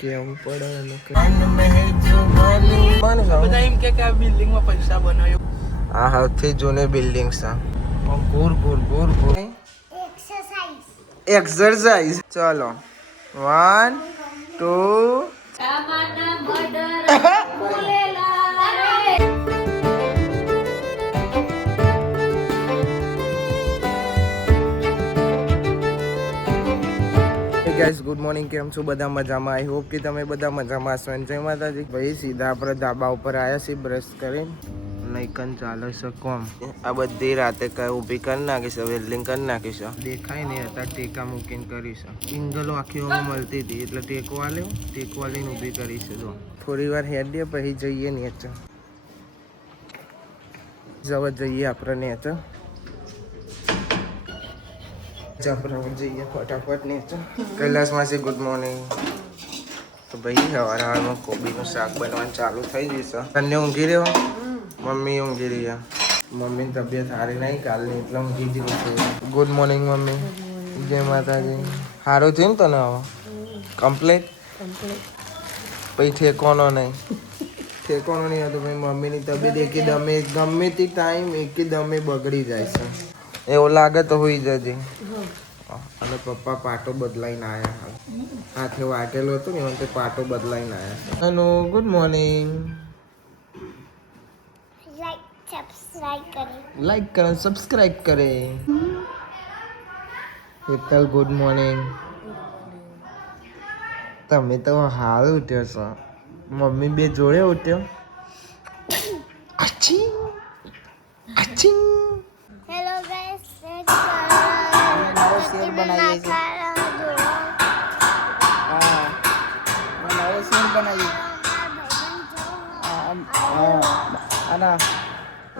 કેવું પડે બધા એમ કે આ બિલ્ડિંગમાં પૈસા બનાવ્યો. આ સૌથી જૂની બિલ્ડિંગ છે. ગોર ગોર ગોર ગોર એક્સરસાઇઝ. ચલો 1 2 ગાઈસ ગુડ મોર્નિંગ. કેમ છો બધા? મજામાં? આઈ હોપ કે તમે બધા મજામાં હશો. જય માતાજી. ભાઈ સીધા આપણે ધાબા ઉપર આવ્યા છીએ બ્રશ કરીને. નૈકન ચાલે છે કોમ. આ બધી રાતે કઈ ઊભી કરી નાખી છે, વેલ્ડિંગ કરી નાખી છે. દેખાય નહીં હતા ટેકા મૂકીને કરી છે. ઇંગલો આખીઓમાં મળતી હતી એટલે ટેકો આલ્યો, ટેકો આલીને ઊભી કરી છે. જો થોડી વાર હેડીએ પછી જઈએ નેચે. જવા જઈએ આપણે નેચે. જબરાવું જઈએ ફટાફટ નીચે. કૈલાસ માસી ગુડ મોર્નિંગ. તો ભાઈ સવારમાં કોબીનું શાક બનવાનું ચાલુ થઈ જશે. તને ઊંઘી રહ્યો? મમ્મી ઊંઘી રહ્યા. મમ્મીની તબિયત સારી નહીં કાલની એટલે ઊંઘી જ રહી. Good morning mummy. જય માતાજી. સારું થયું ને તને હવે? કમ્પ્લીટ? પછી ઠેકોનો નહીં. ઠેકોનો નહીં હતો ભાઈ. મમ્મીની તબિયત એકદમે ગમે તે ટાઈમ એકદમે બગડી જાય છે. એવું લાગે તો હોઈ જજે. અને પપ્પા પાટો બદલાઈને આવ્યા. હાથે વાટેલો હતો ને તે પાટો બદલાઈને આવ્યા. Hello good morning. લાઈક કરે સબસ્ક્રાઇબ કરે. Hetal good morning. તમે તો હાલ ઉઠ્યો છો. મમ્મી બે જોડે ઉઠ્યો. અચ્છી અચ્છી. હેલો ગાઈસ, નવો શેર બનાવીએ છીએ. હા, નવો શેર બનાવીએ. અને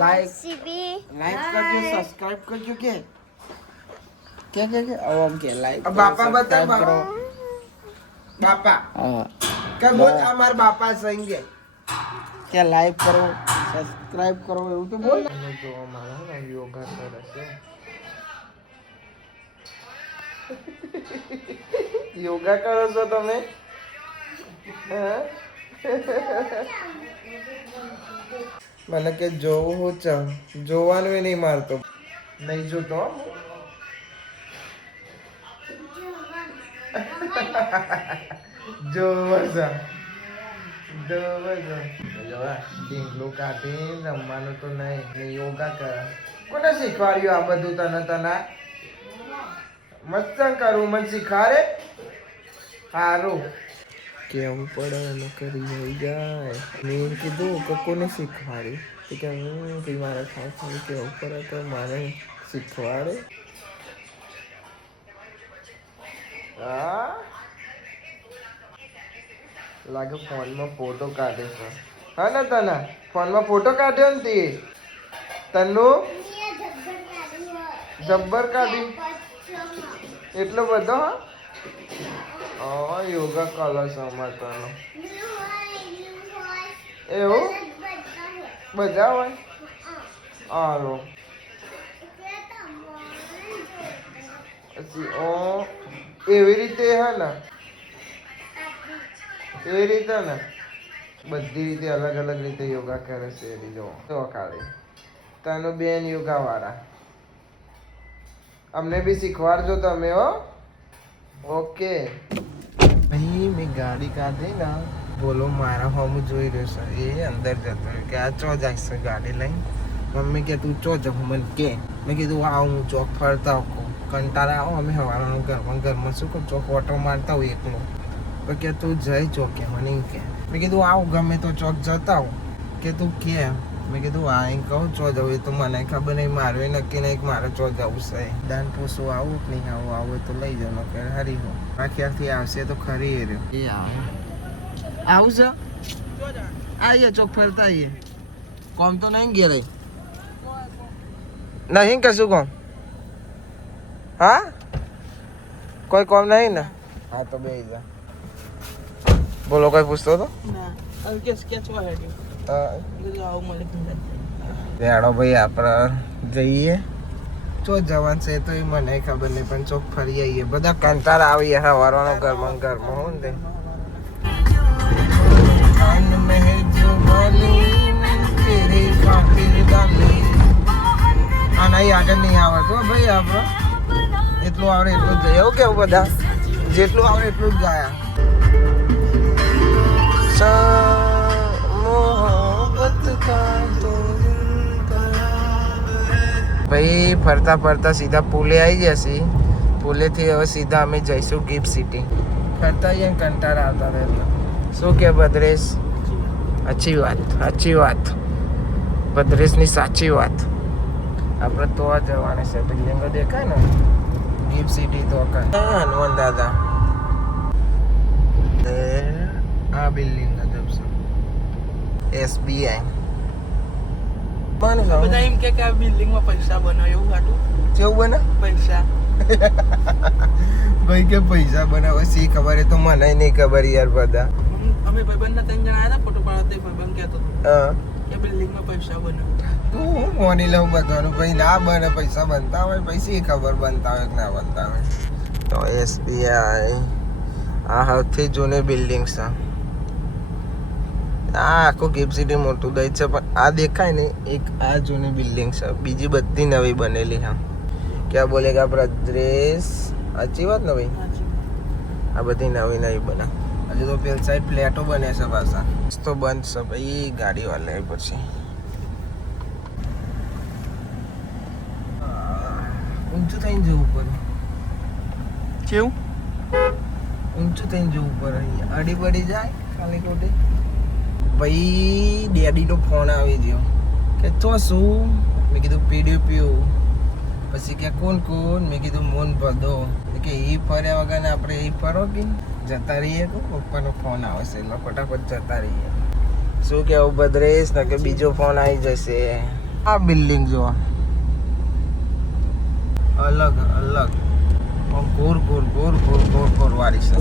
લાઈક કરજો, સબસ્ક્રાઇબ કરજો. કે ઓમ કે લાઈક બાપા બતા કરો. બાપા હા કે બોલ અમાર બાપા સંગે કે લાઈક કરો, સબસ્ક્રાઇબ કરો એવું તો બોલ. જો અમારા યોગા કરે છે. યોગા કરો છો તમે? મને કે જોવું છે, જોવાનું નહીં મારતો. નહીં જોતો. ઢીંગલું કાઢી રમવાનું તો નહીં. યોગા કરે. કોને શીખવાડ્યું આ બધું તને? મસ્ત કરું મને શીખવાડે. સારું કેવું પડે એને કરી થઈ જાય. મેં કીધું કે કોને શીખવાડ્યું કે હું મારે ખાસ કેવું પડે તો મારે શીખવાડે. હા લાગે ફોનમાં ફોટો કાઢે છે. હા ને તને ફોનમાં ફોટો કાઢ્યો ને તે તનું જબ્બર કાઢી એટલો બધો. હા યોગા કલશ અમાર તનો એવું બધા હોય. હાલો પછી એવી રીતે હે ને એ રીતે ને બધી રીતે અલગ અલગ રીતે યોગા કરે છે. જો ખાલી તનું બેન યોગા વાળા અમને બી શીખવાડજો તમે. હો ઓકે. ભાઈ મેં ગાડી કાઢી ને બોલો મારા હોમ જોઈ રહ્યો છે. એ અંદર જતો રહ્યો કે આ ચો જાય છે ગાડી લઈને. મમ્મી કે તું ચો જાઉં મને કે. મેં કીધું આવ હું ચોક ફરતા કંટાળા આવો. અમે હવાનું ઘરમાં શું કહું ચોક ઓટો મારતા હોય એકલો. તો કે તું જઈ ચોકે મને કે. મેં કીધું આવું ગમે તો ચોક જતા આવું કે તું કે. મેં કીધું આ અહીં કહું ચો જવું એ તો મને ખબર નહીં. મારું નક્કી નહીં કે મારે ચો જવું છે. દાન પૂછું આવું કે નહીં આવું. આવું તો લઈ જવાનું કે હરી હો આખી આવશે તો ખરી એ રહ્યો. એ આવે આવું છે. આવીએ ચોક ફરતા આવીએ. કોમ તો નહીં ઘેર નહીં કશું કોમ? હા કોઈ કોમ નહીં ને? હા તો બે જા. બોલો કોઈ પૂછતો હતો? હેડો ભાઈ આપણે જઈએ ચો જવાન છે તો એ મને ખબર નહીં પણ ચોક ફરી આવીએ બધા કંટાળા આવી હવારવાનો ઘરમાં ઘરમાં હું ને આ નહીં આગળ નહીં આવડતું ભાઈ આપણે એટલું આવડે એટલું જ એવું કેવું બધા જેટલું આવડે એટલું જ ગાયા ભાઈ ફરતા ફરતા સીધા પુલે આવી જશે પુલેથી હવે સીધા અમે જઈશું ગિફ્ટ સિટી ફરતા અહીંયા કંટાળા આવતા રહેતા શું કે ભદ્રેશ સાચી વાત ભદ્રેશની સાચી વાત આપણે તો આ જવાના છે બિલ્ડિંગો દેખાય ને ગિફ્ટ સિટી તો હનુમાન દાદા આ બિલ્ડિંગ જશે SBI બધા એમ કે આ બિલ્ડિંગમાં પૈસા બનાવે એવું હાટું કેવું બને પૈસા ભાઈ કે પૈસા બનાવે સી ખબર એ તો મને નહીં ખબર યાર બધા અમે ભાઈબંધના 3 જણા આવ્યા ફોટો પાડતા ભાઈબંધ કહેતો હા કે બિલ્ડિંગમાં પૈસા બનાવે હું મોની લઉં બધાનું ભાઈ ના બને પૈસા બનતા હોય પૈસા ખબર બનતા હોય કે ના બનતા હોય તો SBI આ સૌથી જૂની બિલ્ડિંગ છે આ આખું ગિફ્ટ સિટી મોટું દઈ છે પણ આ દેખાય ને એક આ જૂની બિલ્ડિંગ છે બીજી બધી નવી બનેલી હા ક્યાં બોલેગા ભદ્રેશ સાચી વાત ને ભાઈ આ બધી નવી નવી બને હજુ તો પેલ સાઈડ ફ્લેટો બને છે પાછા તો બંધ છે ભાઈ ગાડી વાળા પછી ઊંચું થઈને જવું પડે કેવું ઊંચું થઈને જવું પડે અહીંયા અડી બડી જાય ખાલી ખોટી ભાઈ ડેડીનો ફોન આવી ગયો કે તો શું મેં કીધું પીડ્યું પીવું પછી કે કોણ મેં કીધું મોન ભદો કે એ ફર્યા વગર ને આપણે એ ફરો કે જતા રહીએ તો પપ્પાનો ફોન આવશે એટલે ફટાફટ જતા રહીએ શું કેવું ભદ્રેશ ને કે બીજો ફોન આવી જશે આ બિલ્ડિંગ જો અલગ ગોર વાળી છે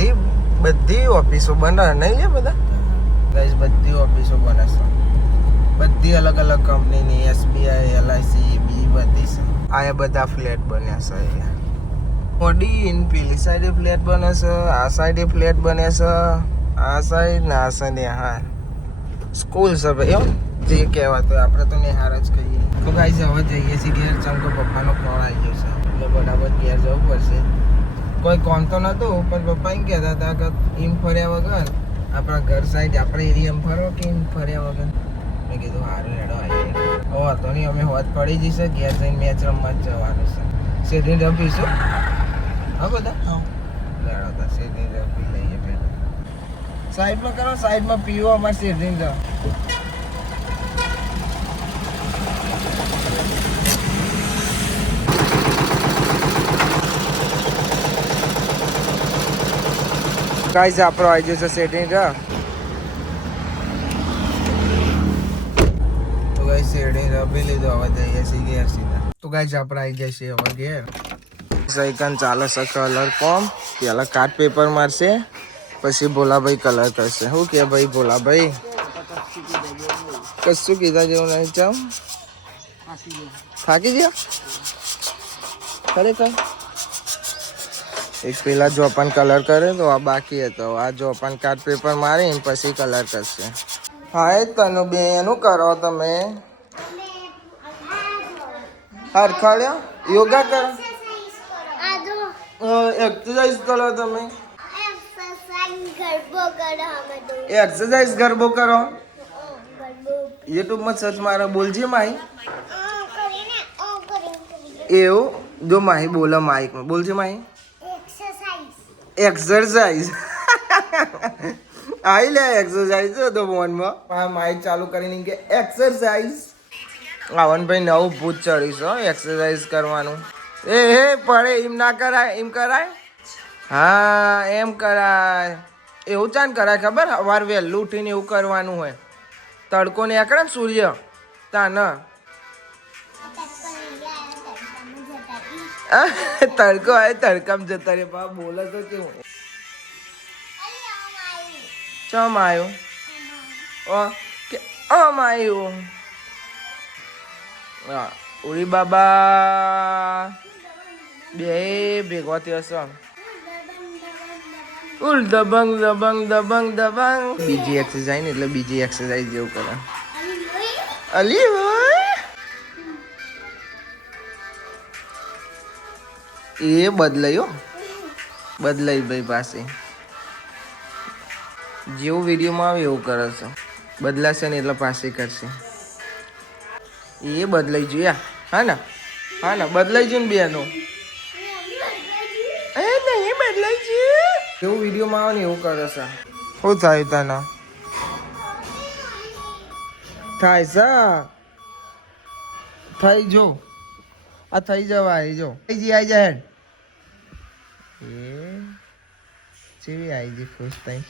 એ બધી ઓફિસો બને નહીં છે બધા ગાઈસ બધી ઓફિસો બને છે બધી અલગ અલગ કંપનીની SBI LIC બી બધી છે આ બધા ફ્લેટ બન્યા છે અહીંયા મોડી પેલી સાઈડે ફ્લેટ બને છે આ સાઈડે ફ્લેટ બને છે આ સાઈડ ને આ સાઈડ હા સ્કૂલ છે ભાઈ એમ જે કહેવાતું આપણે તો નિહાર જ કહીએ તો ગાઈસ હવે જઈએ છીએ ઘેર ચમકો પપ્પાનો ફોન આવી ગયો છે એટલે બરાબર ઘેર જવું પડશે કોઈ કોમ તો નહોતું પણ પપ્પા એમ કહેતા હતા કે એમ ફર્યા વગર આપણા ઘર સાઈડ આપણા એરિયામાં ફરો કે એમ ફર્યા વગર મેં કીધું સારું હેડો આવીએ હવે હતો નહીં અમે હોત પડી જશે ઘેર જઈને મેચ રમવા જ જવાનું છે શેરડી રમીશું હા બધા લેડો તો શેરડી રમી લઈએ પહેલાં સાઈડમાં કરો સાઈડમાં પીવો અમારે શેરડી જાઓ ગાઈસ આપણો આવી જશે સેટિંગ તો ગાઈસ સેટિંગ રમી લીધો હવે જઈએ છીએ ઘેર સીધા તો ગાઈસ આપણે આવી જશે હવે ઘેર સાયકન ચાલે છે કલર કોમ પેલા કાર્ડ પેપર મારશે પછી ભોલાભાઈ કલર કરશે શું કે ભાઈ ભોલાભાઈ કશું કીધા જેવું નહીં ચાલ થાકી ગયા ખરેખર એક પેલા જોપાન કલર કરે તો આ બાકી હતો આ જોપાન કાર્ડ પેપર મારીને પછી કલર કરશે હા તનુ બેન શું કરો તમે હરખાડ્યા યોગા કરો એક્સરસાઇઝ કરો તમે એક્સરસાઇઝ ગરબો કરો યુટ્યુબમાં સર્ચ મારો બોલજે માહી એવું જો માહી બોલો માઇકમાં બોલજે માહી એક્સરસાઇઝ આવી લે એક્સરસાઇઝ તો ફોનમાં માઇક ચાલુ કરીને કે એક્સરસાઇઝ આવનભાઈ નવું ભૂત ચડ્યું છે એક્સરસાઇઝ કરવાનું એ હે પડે એમ ના કરાય એમ કરાય હા એમ કરાય એવું ચાન કરાય ખબર સવાર વહેલું ઉઠીને એવું કરવાનું હોય તડકો ને આકડે ને સૂર્ય તા ન તડકો આવે તડકામ જતા રે બા બોલે તો કેવું ચમ આવ્યું કે આમ આવ્યું હા ઉડી બાબા બે ભેગો થયો છે ઉલ દબંગ દબંગ દબંગ દબંગ બીજી એક્સરસાઇઝ ને એટલે બીજી એક્સરસાઇઝ જેવું કરે અલી હોય એ બદલાયો બદલાઈ ભાઈ પાસે જેવું વિડીયોમાં આવે એવું કરે છે બદલાશે ને એટલે પાસે કરશે એ બદલાઈ જોયા હા ને બદલાઈ ગયું ને બેનો એ નહીં બદલાઈ ગયું જેવું વિડીયોમાં આવે ને એવું કરે છે શું થાય તને થાય છે થઈ જો આ થઈ જવાય જો આવી જાય હેડ એ જેવી આવી ગઈ ખુશ થઈ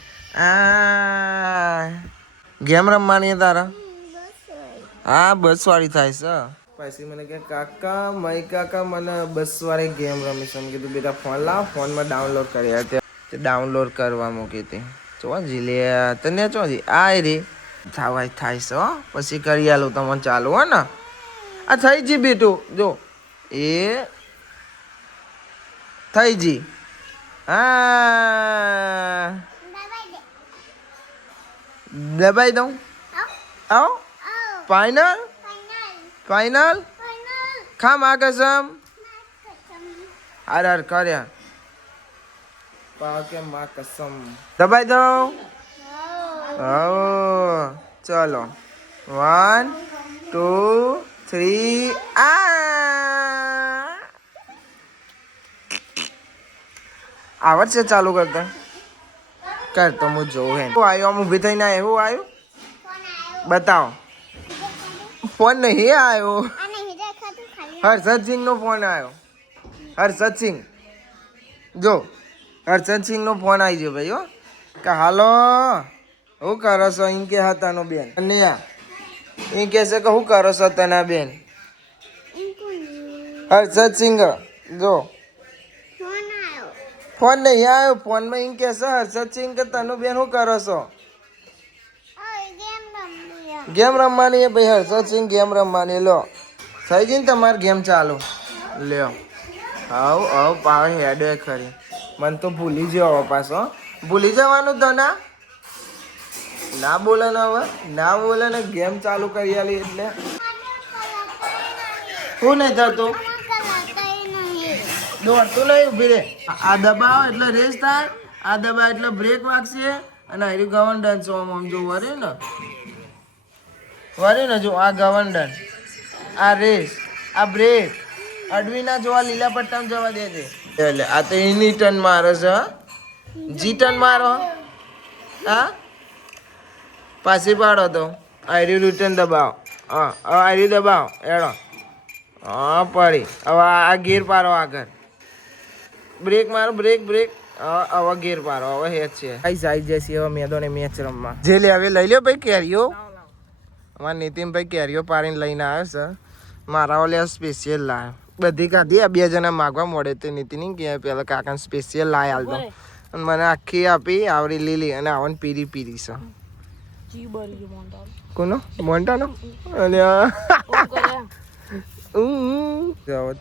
આ ગેમ રમવાની તારા હા 10 વાળી થાય છે પછી મને કે કાકા મય કાકા મને 10 વાળી ગેમ રમી છે કીધું બેટા ફોન લાવ ફોનમાં ડાઉનલોડ કર્યા તે ડાઉનલોડ કરવા મૂકી હતી ચો લે તને ચો આ રે થાય છે હો પછી કરી આલું તમને ચાલુ હો ને આ થઈ જી બેટું જો એ થઈ જી હા દબાઈ દઉં આવો ફાઈનલ ફાઈનલ ખા મા કસમ હાર કર્યા પાકે મા કસમ દબાઈ દઉં ઓ ચલો 1 2 3 આવડ છે ચાલુ કરતા કર તો હું જોઉં હે આવ્યો આમ ઊભી થઈને એવું આવ્યું બતાવો ફોન નહીં આવ્યો હર્ષદ સિંહ નો ફોન આવ્યો હર્ષદ સિંહ જો હર્ષદ સિંહ નો ફોન આવી ગયો ભાઈ હો કે હાલો હું કરો છો એમ કે હતાનો બેન અને એ કહે છે કે હું કરો છો તના બેન હર્ષદ સિંહ જો ફોન નહીં આવ્યો ફોનમાં એમ કે છે હર્ષદ સિંહ કે તનુ બેન શું કરો છો ગેમ રમવાની એ ભાઈ હર્ષદ સિંહ ગેમ રમવાની લો થઈ ગઈ ને તમારી ગેમ ચાલુ લ્યો આવ પાવે હેડે ખરી મને તો ભૂલી ગયો પાછો ભૂલી જવાનું તો ના બોલે ને હવે ના બોલે ને ગેમ ચાલુ કરી આલી એટલે શું નહીં થતું દોડતું નહીં ઉભી રે આ દબાવો એટલે રેસ થાય આ દબાવ એટલે બ્રેક વાગશે અને આર્યું ગવર્નર છો આમ જો વરે ને જો આ ગવર્નર આ રેસ આ બ્રેક અડવી ના જોવા લીલા પટ્ટામાં જવા દે છે એટલે આ તો એની ટર્ન મારે છે જી ટર્ન મારો હા પાછી પાડો તો આર્યું રિટર્ન દબાવો હા હવે આર્યું દબાવો એડો હા પડી હવે આ ગેર પારો આગળ બ્રેક મારો બ્રેક હવે ગેર પારો હવે હેચ છે આવી જશે હવે મેદોને મેચ રમવા જે લે હવે લઈ લ્યો ભાઈ કેરીઓ અમારા નીતિનભાઈ કેરીઓ પાડીને લઈને આવ્યો છે મારા ઓલે સ્પેશિયલ લાવ્યો બધી કાઢી આ 2 જણા માગવા મળે તો નીતિન કે પેલા કાકાને સ્પેશિયલ લાવી આલતો અને મને આખી આપી આવડી લીલી અને આવન પીરી છે કોનો મોન્ટાનો અને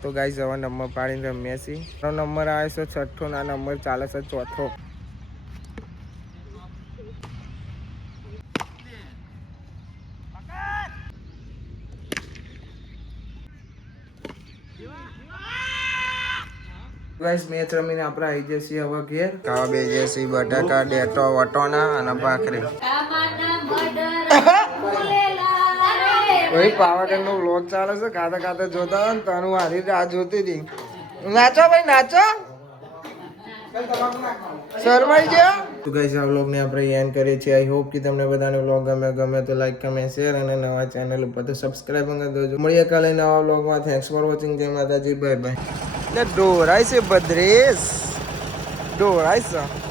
તો ગાઈસ હવે નંબર પાડીને રમ્યા છીએ નંબર આવે છે 6 ના નંબર ચાલે છે 4 ગાઈસ મેચ રમીને આપણે આવી જઈએ હવે ઘેર ખાવા બે જઈએ બટાકા ડેટો વટોના અને ભાખરી ભાઈ પાવાગઢનો વ્લોગ ચાલે છે ખાતા ખાતા જોતા હોય ને તનું હારી રાહ જોતી હતી નાચો ભાઈ નાચો શરમાઈ ગયા તો ગાઈસ આ વ્લોગ ને આપણે એન્ડ કરીએ છીએ આઈ હોપ કે તમને બધાને વ્લોગ ગમે તો લાઈક કમેન્ટ શેર અને નવા ચેનલ ઉપર તો સબસ્ક્રાઇબ કરી દેજો મળીએ કાલે નવા વ્લોગમાં થેન્ક્સ ફોર વોચિંગ જય માતાજી બાય બાય ડોરાય છે બદ્રેશ ડોરાય છે